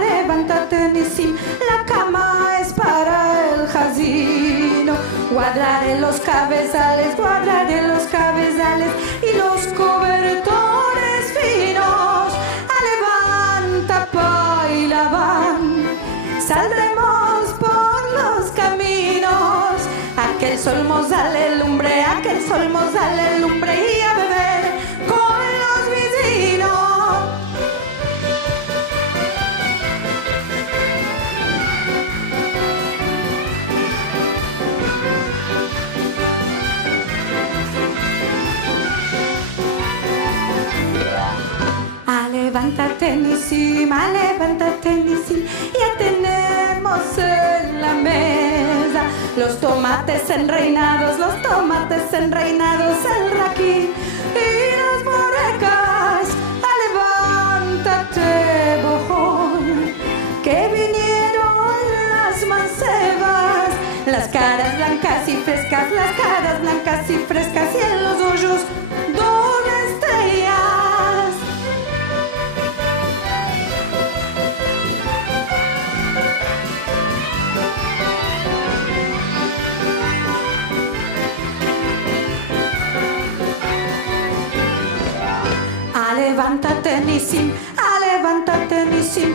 levántate, Nisim, la cama es para el jazino. Guardaré los cabezales y los cobertores finos. Levanta y la van, saldremos por los caminos. Aquel sol nos dale lumbre y a beber con los vecinos. Levántate, Nisim, ya tenemos en la mesa los tomates enreinados, el raquí y las morecas. Levántate, bojón, que vinieron las mancebas, las caras blancas y frescas, y en los hoyos dos estrellas. Levántate, Nisim,